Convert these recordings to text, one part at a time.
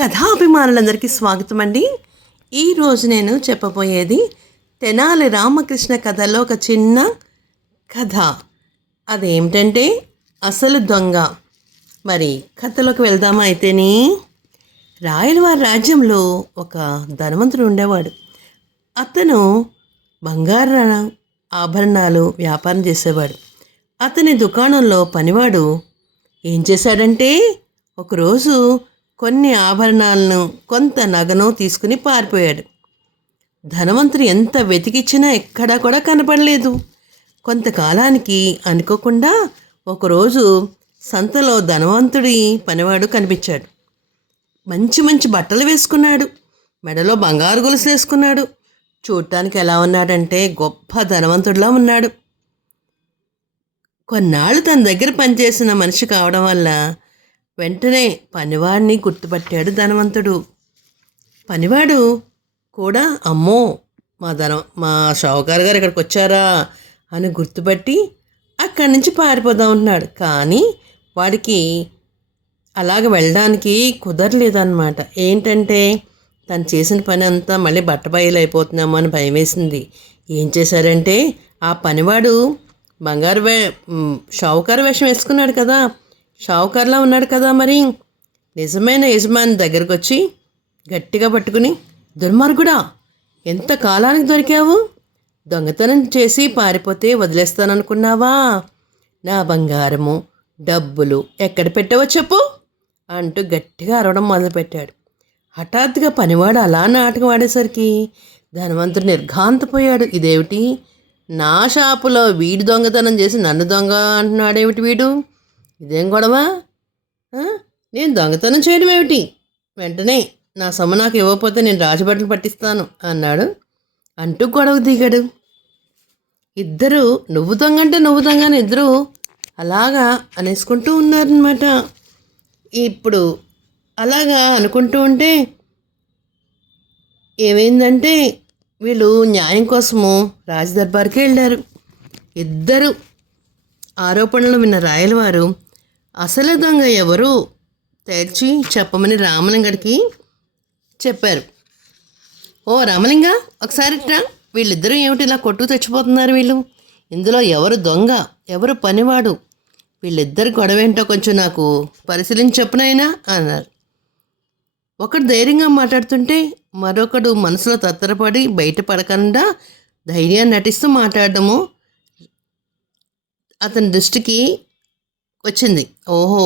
కథాభిమానులందరికీ స్వాగతం అండి ఈరోజు నేను చెప్పబోయేది తెనాలి రామకృష్ణ కథలో ఒక చిన్న కథ. అదేమిటంటే అసలు దొంగ. మరి కథలోకి వెళ్దామా అయితేని? రాయలవారి రాజ్యంలో ఒక ధనవంతుడు ఉండేవాడు. అతను బంగారు ఆభరణాలు వ్యాపారం చేసేవాడు. అతని దుకాణంలో పనివాడు ఏం చేశాడంటే ఒకరోజు కొన్ని ఆభరణాలను కొంత నగను తీసుకుని పారిపోయాడు. ధనవంతుడు ఎంత వెతికిచ్చినా ఎక్కడా కూడా కనపడలేదు. కొంతకాలానికి అనుకోకుండా ఒకరోజు సంతలో ధనవంతుడి పనివాడు కనిపించాడు. మంచి మంచి బట్టలు వేసుకున్నాడు. మెడలో బంగారు గొలుసు వేసుకున్నాడు. చూడటానికి ఎలా ఉన్నాడంటే గొప్ప ధనవంతుడిలా ఉన్నాడు. కొన్నాళ్ళు తన దగ్గర పనిచేసిన మనిషి కావడం వల్ల వెంటనే పనివాడిని గుర్తుపట్టాడు ధనవంతుడు. పనివాడు కూడా అమ్మో మా ధన మా షావుకారు గారు ఇక్కడికి వచ్చారా? అని గుర్తుపట్టి అక్కడి నుంచి పారిపోదాం ఉంటున్నాడు కానీ వాడికి అలాగ వెళ్ళడానికి కుదరలేదన్నమాట. ఏంటంటే తను చేసిన పని అంతా మళ్ళీ బట్టబయలు అయిపోతున్నామో అని భయం వేసింది. ఏం చేశారంటే ఆ పనివాడు బంగారు వే షావుకారు వేషం వేసుకున్నాడు కదా. షావుకార్లా ఉన్నాడు కదా మరి. నిజమైన యజమాని దగ్గరకు వచ్చి గట్టిగా పట్టుకుని దుర్మార్గుడా ఎంత కాలానికి దొరికావు? దొంగతనం చేసి పారిపోతే వదిలేస్తాననుకున్నావా? నా బంగారము డబ్బులు ఎక్కడ పెట్టావో చెప్పు అంటూ గట్టిగా అరవడం మొదలుపెట్టాడు. హఠాత్తుగా పనివాడు అలా నాటకం ఆడేసరికి ధనవంతుడు నిర్ఘాంతపోయాడు. ఇదేమిటి? నా షాపులో వీడి దొంగతనం చేసి నన్ను దొంగ అంటున్నాడేమిటి వీడు? ఇదేం గొడవ? నేను దొంగతనం చేయడం ఏమిటి? వెంటనే నా సొమ్ము నాకు ఇవ్వకపోతే నేను రాజబట్టలు పట్టిస్తాను అన్నాడు. అంటూ గొడవ దిగాడు. ఇద్దరు నువ్వు దొంగ అంటే నువ్వు దొంగ అని ఇద్దరు అలాగా అనేసుకుంటూ ఉన్నారనమాట ఇప్పుడు అలాగా అనుకుంటూ ఉంటే ఏమైందంటే వీళ్ళు న్యాయం కోసము రాజదర్బార్కి వెళ్ళారు. ఇద్దరు ఆరోపణలు విన్న రాయలవారు అసలు దొంగ ఎవరు? తెరిచి చెప్పమని రామలింగడికి చెప్పారు. ఓ రామలింగ ఒకసారి వీళ్ళిద్దరూ ఏమిటి ఇలా కొట్టు తెచ్చిపోతున్నారు వీళ్ళు? ఇందులో ఎవరు దొంగ? ఎవరు పనివాడు? వీళ్ళిద్దరు గొడవ ఏంటో కొంచెం నాకు పరిశీలించి చెప్పునైనా అన్నారు. ఒకడు ధైర్యంగా మాట్లాడుతుంటే మరొకడు మనసులో తత్తరపడి బయటపడకుండా ధైర్యాన్ని నటిస్తూ మాట్లాడడము అతని దృష్టికి వచ్చింది. ఓహో!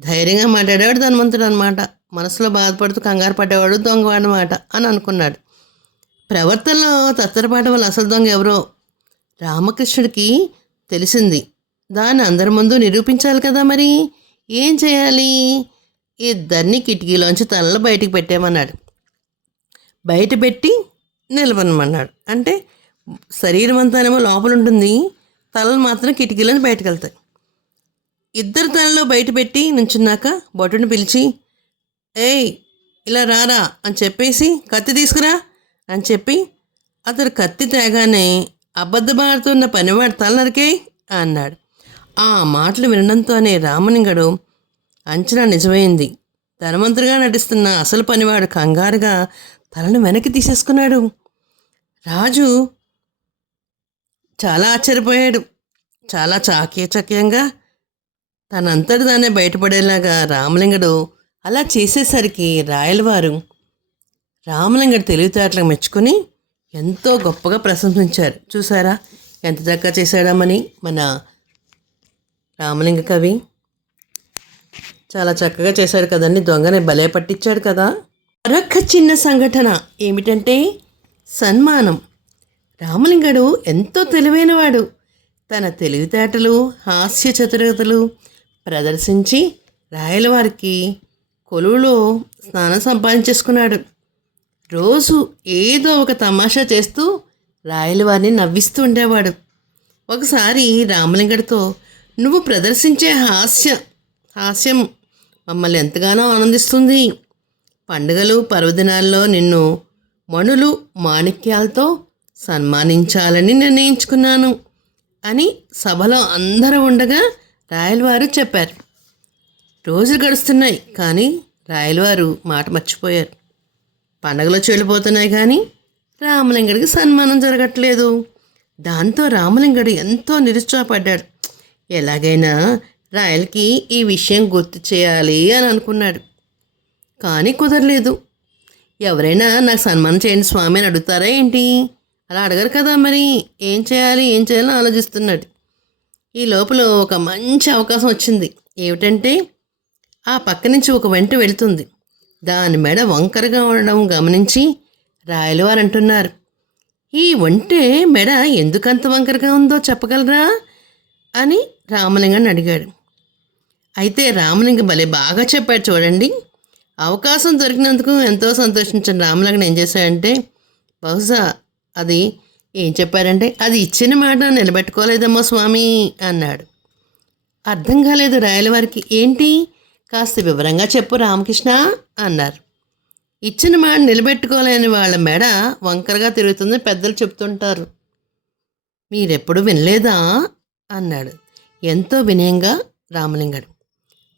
ధైర్యంగా మాట్లాడేవాడు ధనవంతుడు అనమాట మనసులో బాధపడుతూ కంగారు పడ్డేవాడు దొంగవాడు అనమాట అని అనుకున్నాడు. ప్రవర్తనలో తత్తరపాటు వల్ల అసలు దొంగ ఎవరో? రామకృష్ణుడికి తెలిసింది. దాన్ని అందరి ముందు నిరూపించాలి కదా మరి? ఏం చేయాలి? ఇద్దరిని కిటికీలోంచి తలలు బయటికి పెట్టామన్నాడు బయట పెట్టి నిలబడమన్నాడు అంటే శరీరం అంతానేమో లోపల ఉంటుంది. తలలు మాత్రం కిటికీలోంచి బయటకు వెళ్తాయి ఇద్దరు తలలో బయటపెట్టి నుంచున్నాక బొట్టుని పిలిచి ఏయ్ ఇలా రారా అని చెప్పేసి కత్తి తీసుకురా అని చెప్పి అతడు కత్తి తేగానే అబద్ధమాడుతున్న పనివాడు తల నరికే అన్నాడు. ఆ మాటలు వినడంతోనే రామలింగడు అంచనా నిజమైంది. ధనవంతుడిగా నటిస్తున్న అసలు పనివాడు కంగారుగా తలను వెనక్కి తీసేసుకున్నాడు. రాజు చాలా ఆశ్చర్యపోయాడు. చాలా చాకీచక్యంగా తనంతటి తానే బయటపడేలాగా రామలింగడు అలా చేసేసరికి రాయలవారు రామలింగడు తెలివితేటలకు మెచ్చుకొని ఎంతో గొప్పగా ప్రశంసించారు. చూసారా ఎంత చక్కగా చేశాడామని మన రామలింగ కవి. చాలా చక్కగా చేశాడు కదండి. దొంగని భలే పట్టించాడు కదా. మరొక చిన్న సంఘటన ఏమిటంటే సన్మానం. రామలింగడు ఎంతో తెలివైనవాడు. తన తెలివితేటలు హాస్య చతురతలు ప్రదర్శించి రాయలవారికి కొలువులో స్నానం సంపాదించేసుకున్నాడు. రోజు ఏదో ఒక తమాషా చేస్తూ రాయలవారిని నవ్విస్తూ ఉండేవాడు. ఒకసారి రామలింగడితో నువ్వు ప్రదర్శించే హాస్య హాస్యం మమ్మల్ని ఎంతగానో ఆనందిస్తుంది. పండుగలు పర్వదినాల్లో నిన్ను మణులు మాణిక్యాలతో సన్మానించాలని నిర్ణయించుకున్నాను అని సభలో అందరూ ఉండగా రాయలవారు చెప్పారు. రోజులు గడుస్తున్నాయి కానీ రాయలవారు మాట మర్చిపోయారు. పండగలు చెడిపోతున్నాయి కానీ రామలింగడికి సన్మానం జరగట్లేదు. దాంతో రామలింగడు ఎంతో నిరుత్సాహపడ్డాడు. ఎలాగైనా రాయలకి ఈ విషయం గుర్తు చేయాలి అని అనుకున్నాడు. కానీ కుదరలేదు. ఎవరైనా నాకు సన్మానం చేయండి స్వామి అని అడుగుతారా ఏంటి? అలా అడగరు కదా మరి. ఏం చేయాలి ఏం చేయాలని ఆలోచిస్తున్నాడు. ఈ లోపల ఒక మంచి అవకాశం వచ్చింది. ఏమిటంటే ఆ పక్క నుంచి ఒక వెంట వెళుతుంది. దాని మెడ వంకరగా ఉండడం గమనించి రాయలవారు అంటున్నారు. ఈ ఒంటె మెడ ఎందుకంత వంకరగా ఉందో చెప్పగలరా? అని రామలింగాన్ని అడిగాడు. అయితే రామలింగ భలే బాగా చెప్పాడు చూడండి. అవకాశం దొరికినందుకు ఎంతో సంతోషించిన రామలింగన్ ఏం చేశాడంటే బహుశా అది ఏం చెప్పారంటే అది ఇచ్చిన మాట నిలబెట్టుకోలేదమ్మో స్వామి అన్నాడు. అర్థం కాలేదు రాయలవారికి ఏంటి? కాస్త వివరంగా చెప్పు రామకృష్ణ అన్నారు. ఇచ్చిన మాట నిలబెట్టుకోలేని వాళ్ళ మెడ వంకరగా తిరుగుతుందని పెద్దలు చెప్తుంటారు. మీరెప్పుడు వినలేదా? అన్నాడు. ఎంతో వినయంగా రామలింగడు.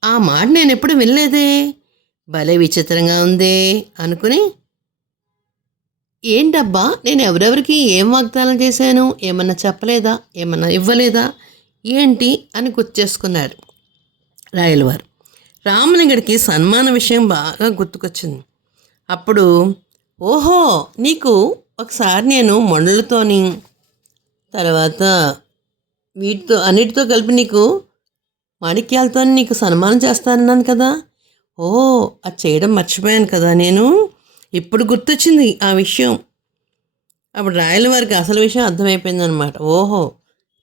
ఆ మాట నేను ఎప్పుడు వినలేదే? భలే విచిత్రంగా ఉందే అనుకుని ఏంటబ్బా? నేను ఎవరెవరికి ఏం వాగ్దానం చేశాను? ఏమన్నా చెప్పలేదా? ఏమన్నా ఇవ్వలేదా? ఏంటి? అని గుర్తుచేసుకున్నారు రాయలవారు రామలింగడికి సన్మాన విషయం బాగా గుర్తుకొచ్చింది. అప్పుడు ఓహో నీకు ఒకసారి నేను మొండలతోని తర్వాత వీటితో అన్నిటితో కలిపి నీకు మాణిక్యాలతో నీకు సన్మానం చేస్తానన్నాను కదా? ఓ అది చేయడం మర్చిపోయాను కదా నేను? ఇప్పుడు గుర్తొచ్చింది ఆ విషయం. అప్పుడు రాయల వారికి అసలు విషయం అర్థమైపోయింది అనమాట ఓహో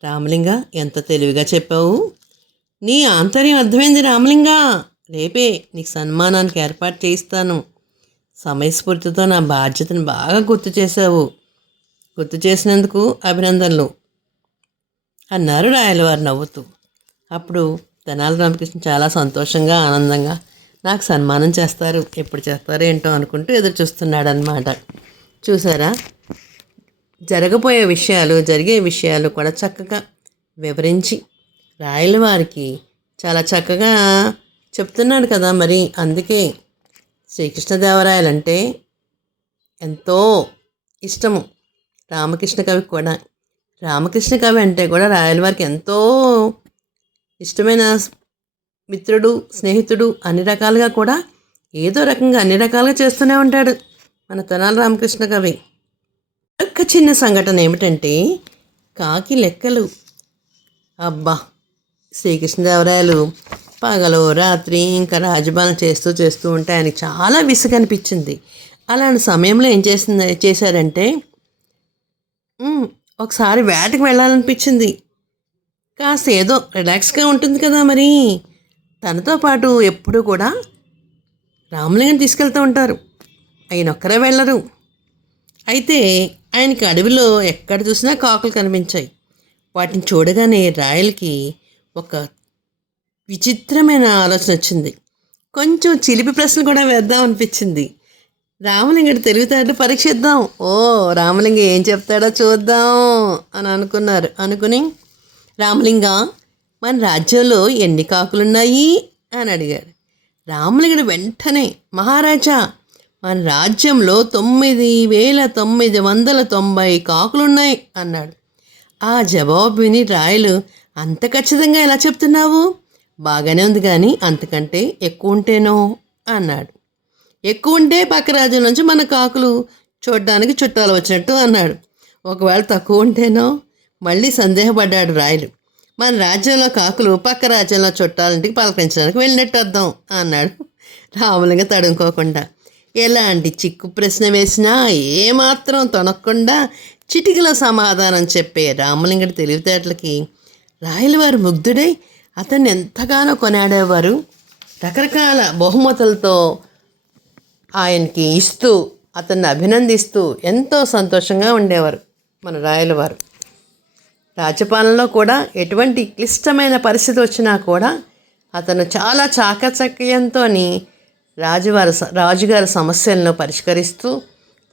రామలింగ ఎంత తెలివిగా చెప్పావు? నీ ఆంతర్యం అర్థమైంది రామలింగ. రేపే నీకు సన్మానానికి ఏర్పాటు చేయిస్తాను. సమయస్ఫూర్తితో నా బాధ్యతను బాగా గుర్తు చేశావు. గుర్తు చేసినందుకు అభినందనలు. అన్నారు రాయలవారు నవ్వుతూ. అప్పుడు తెనాలి రామకృష్ణ చాలా సంతోషంగా ఆనందంగా నాకు సన్మానం చేస్తారు. ఎప్పుడు చేస్తారు ఏంటో అనుకుంటూ ఎదురు చూస్తున్నాడు అనమాట చూసారా? జరగబోయే విషయాలు జరిగే విషయాలు కూడా చక్కగా వివరించి రాయల వారికి చాలా చక్కగా చెప్తున్నాడు కదా మరి. అందుకే శ్రీకృష్ణదేవరాయలంటే ఎంతో ఇష్టము. రామకృష్ణ కవి కూడా. రామకృష్ణ కవి అంటే కూడా రాయల వారికి ఎంతో ఇష్టమైన మిత్రుడు స్నేహితుడు అన్ని రకాలుగా కూడా ఏదో రకంగా అన్ని రకాలుగా చేస్తూనే ఉంటాడు. మన తెనాల రామకృష్ణ కవి. ఒక్క చిన్న సంఘటన ఏమిటంటే కాకి లెక్కలు. అబ్బా! శ్రీకృష్ణదేవరాయలు పగలు రాత్రి ఇంకా రాజపాలన చేస్తూ చేస్తూ ఉంటే ఆయనకి చాలా విసుగనిపించింది అలాంటి సమయంలో ఏం చేసింది చేశారంటే ఒకసారి వేటకి వెళ్ళాలనిపించింది. కాస్త ఏదో రిలాక్స్గా ఉంటుంది కదా మరి. తనతో పాటు ఎప్పుడూ కూడా రామలింగం తీసుకెళ్తూ ఉంటారు. ఆయన ఒక్కరే వెళ్ళరు. అయితే ఆయనకి అడవిలో ఎక్కడ చూసినా కాకులు కనిపించాయి. వాటిని చూడగానే రాయలకి ఒక విచిత్రమైన ఆలోచన వచ్చింది. కొంచెం చిలిపి ప్రశ్న కూడా వేద్దాం అనిపించింది. రామలింగడు తెలివితేటలు పరీక్షిద్దాం. ఓ రామలింగ ఏం చెప్తాడో చూద్దాం అని అనుకున్నారు. అనుకుని రామలింగ మన రాజ్యంలో ఎన్ని కాకులున్నాయి? అని అడిగాడు. రామలింగడు వెంటనే మహారాజా మన రాజ్యంలో తొమ్మిది వేల తొమ్మిది వందల తొంభై కాకులున్నాయి అన్నాడు. ఆ జవాబు విని రాయలు అంత ఖచ్చితంగా ఎలా చెప్తున్నావు? బాగానే ఉంది కానీ అంతకంటే ఎక్కువ ఉంటేనో? అన్నాడు. ఎక్కువ ఉంటే పక్క రాజ్యం నుంచి మన కాకులు చూడడానికి చుట్టాలు వచ్చినట్టు అన్నాడు. ఒకవేళ తక్కువ ఉంటేనో? మళ్ళీ సందేహపడ్డాడు రాయలు. మన రాజ్యంలో కాకులు పక్క రాజ్యంలో చుట్టాలింటికి పలకరించడానికి వెళ్ళినట్టు అర్థం అన్నాడు. రాములంగా తడుముకోకుండా. ఎలాంటి చిక్కు ప్రశ్న వేసినా ఏమాత్రం తొనక్కుండా చిటికలో సమాధానం చెప్పే రామలింగడి తెలివితేటలకి రాయలవారు ముగ్ధుడై అతన్ని ఎంతగానో కొనాడేవారు. రకరకాల బహుమతులతో ఆయనకి ఇస్తూ అతన్ని అభినందిస్తూ ఎంతో సంతోషంగా ఉండేవారు మన రాయలవారు. రాజ్యపాలనలో కూడా ఎటువంటి క్లిష్టమైన పరిస్థితి వచ్చినా కూడా అతను చాలా చాకచక్యంతో రాజువారి స- రాజుగారి సమస్యలను పరిష్కరిస్తూ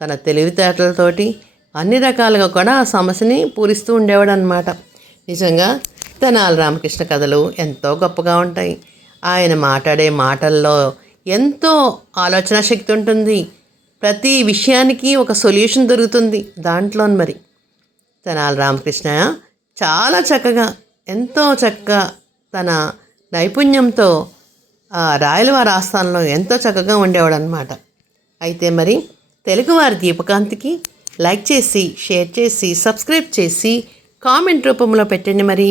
తన తెలివితేటలతోటి అన్ని రకాలుగా కూడా ఆ సమస్యని పూరిస్తూ ఉండేవాడు అనమాట నిజంగా తెనాలి రామకృష్ణ కథలు ఎంతో గొప్పగా ఉంటాయి. ఆయన మాట్లాడే మాటల్లో ఎంతో ఆలోచన శక్తి ఉంటుంది. ప్రతి విషయానికి ఒక సొల్యూషన్ దొరుకుతుంది దాంట్లో మరి. తెనాలి రామకృష్ణ చాలా చక్కగా ఎంతో చక్కగా తన నైపుణ్యంతో ఆ రాయలవారి ఆస్థానంలో ఎంతో చక్కగా ఉండేవాడు అనమాట అయితే మరి తెలుగువారి దీపకాంతికి లైక్ చేసి షేర్ చేసి సబ్స్క్రైబ్ చేసి కామెంట్ రూపంలో పెట్టండి మరి.